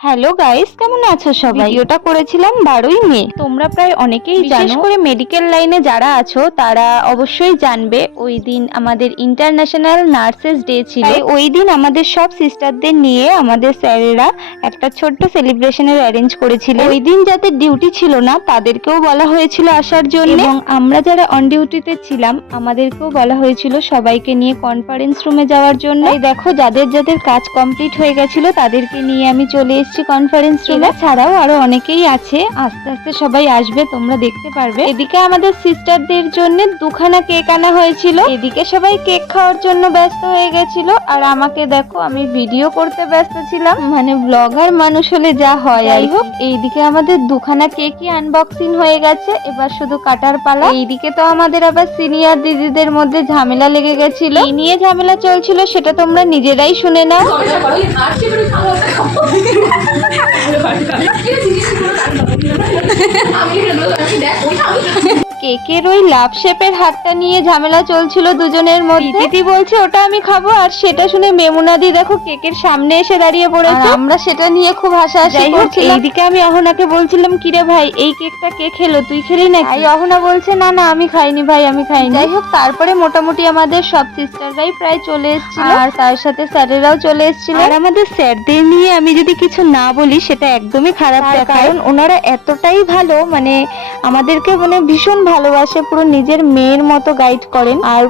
Hello guys কেমন আছো সবাই? ভিডিওটা করেছিলাম বারোই মে। তোমরা প্রায় অনেকেই বিশেষ করে মেডিকেল লাইনে যারা আছো তারা অবশ্যই জানবে ওই দিন আমাদের ইন্টারন্যাশনাল নার্সেস ডে ছিল। ওই দিন আমাদের সব সিস্টারদের নিয়ে আমাদের স্যারেরা একটা ছোট্ট সেলিব্রেশনের অ্যারেঞ্জ করেছিল ওই দিন যাদের ডিউটি ছিল না তাদেরকেও বলা হয়েছিল আসার জন্য। এবং আমরা যারা অন ডিউটিতে ছিলাম আমাদেরকেও বলা হয়েছিল সবাইকে নিয়ে কনফারেন্স রুমে যাওয়ার জন্য। এই দেখো যাদের যাদের কাজ কমপ্লিট হয়ে গেছিল তাদেরকে নিয়ে আমি চলে এসেছি কনফারেন্স রুমে ছাড়াও আরও অনেকেই আছে। আস্তে আস্তে সবাই আসবে তোমরা দেখতে পারবে। এদিকে আমাদের সিস্টারদের জন্য দুখানা কেক আনা হয়েছিল। এদিকে সবাই কেক খাওয়ার জন্য ব্যস্ত হয়ে গেছিল। আর আমাকে দেখো আমি ভিডিও করতে ব্যস্ত ছিলাম। মানে ব্লগার মানুষ হলে যা হয় যাই হোক এইদিকে আমাদের দুখানা কেকই আনবক্সিং হয়ে গেছে। এবার শুধু কাটার পালা। এইদিকে তো আমাদের আবার সিনিয়র দিদিদের মধ্যে ঝামেলা লেগে গেছিল। এই নিয়ে ঝামেলা চলছিল সেটা তোমরা নিজেরাই শুনে নাও। ওই হাসি করে খাব আমি আমি দেখ ওই আমি কেকের ওই লাভ শেপের হাতটা নিয়ে ঝামেলা চলছিল দুজনের মধ্যে। দিদি বলছে ওটা আমি খাব। আর সেটা শুনে মেমুনাদি দেখো কেকের সামনে এসে দাঁড়িয়ে পড়েছে। আমরা সেটা নিয়ে খুব হাসাহাসি করছিলাম। এইদিকে আমি অহনাকে বলছিলাম কিরে ভাই এই কেকটা কে খেলো? তুই খেলি না এই অহনা বলছে না না আমি খাইনি ভাই আমি খাইনি। যাই হোক তারপরে মোটামুটি আমাদের সব সিস্টাররাই প্রায় চলে এসেছিল। আর তার সাথে স্যারেরাও চলে এসেছিল। আর আমাদের স্যারদের নিয়ে আমি যদি কিছু না বলি সেটা একদমই খারাপ কারণ ওনারা এতটাই ভালো মানে আমাদেরকে মানে ভীষণ ভালোবাসে পুরো নিজের মেয়ের মতো গাইড করেন। আর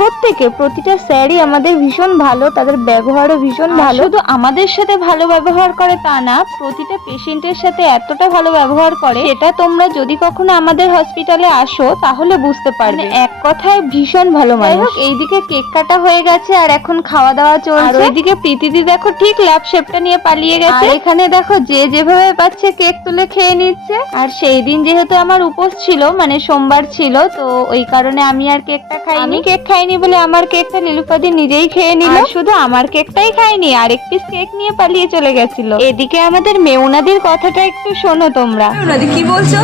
প্রত্যেকে প্রতিটা স্যারই আমাদের ভীষণ ভালো তাদের ব্যবহারও ভীষণ ভালো। শুধু আমাদের সাথে ভালো ব্যবহার করে তা না প্রতিটা পেশেন্টের সাথে এতটা ভালো ব্যবহার করে এটা তোমরা যদি কখনো আমাদের হসপিটালে আসো তাহলে বুঝতে পারবে। এক কথায় ভীষণ ভালো মানুষ। এইদিকে কেক কাটা হয়ে গেছে আর এখন খাওয়া দাওয়া চলছে। আর ওইদিকে প্রীতিদি দেখো ঠিক ল্যাব শেপটা নিয়ে পালিয়ে গেছে। আর এখানে দেখো যে যেভাবে পাচ্ছে কেক তুলে খেয়ে নিচ্ছে। আর সেই দিন যেহেতু আমার উপোস ছিল মানে সোমবার ছিল তো ওই কারণে আমি আর কেকটা খাইনি। কেক খাইনি। বলে আমার কেকটা নীলুপাদি নিজেই খেয়ে নিল। শুধু আমার কেকটাই খাইনি আরেক পিস কেক নিয়ে পালিয়ে চলে গেছিল। এদিকে আমাদের মেউনাদির কথাটা একটু শোনো তোমরা। কি বলছো?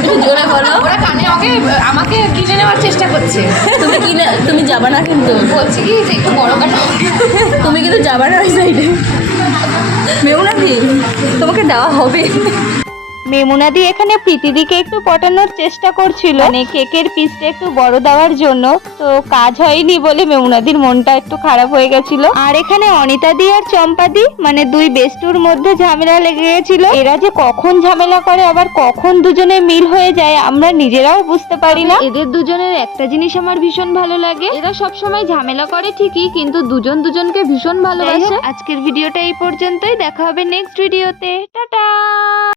একটু জোরে বলো। ওরা কানে ওকে আমাকে কিনে নেওয়ার চেষ্টা করছে। তুমি কি না তুমি যাবা না কিন্তু? বলছি কি যে একটু বড় কাটা তুমি কিন্তু যাবা না ওই সাইডে মেউনাদি তোমাকে দেওয়া হবে। মেমুনাদি এখানে প্রীতিদিকে একটু পটানোর চেষ্টা করছিল। মানে কেকের পিসটা একটু বড় দেওয়ার জন্য। তো কাজ হয়নি বলে মেমুনাদির মনটা একটু খারাপ হয়ে গেছিল। আর এখানে অনিতাদি আর চম্পাদি মানে দুই বেস্টুর মধ্যে ঝামেলা লেগে গেছিল। এরা যে কখন ঝামেলা করে আবার কখন দুজনে মিল হয়ে যায় আমরা নিজেরাও বুঝতে পারি না। এদের দুজনের একটা জিনিস আমার ভীষণ ভালো লাগে। এরা সব সময় ঝামেলা করে ঠিকই কিন্তু দুজন দুজনকে ভীষণ ভালোবাসে। আজকের ভিডিওটা এই পর্যন্তই। দেখা হবে নেক্সট ভিডিওতে টাটা!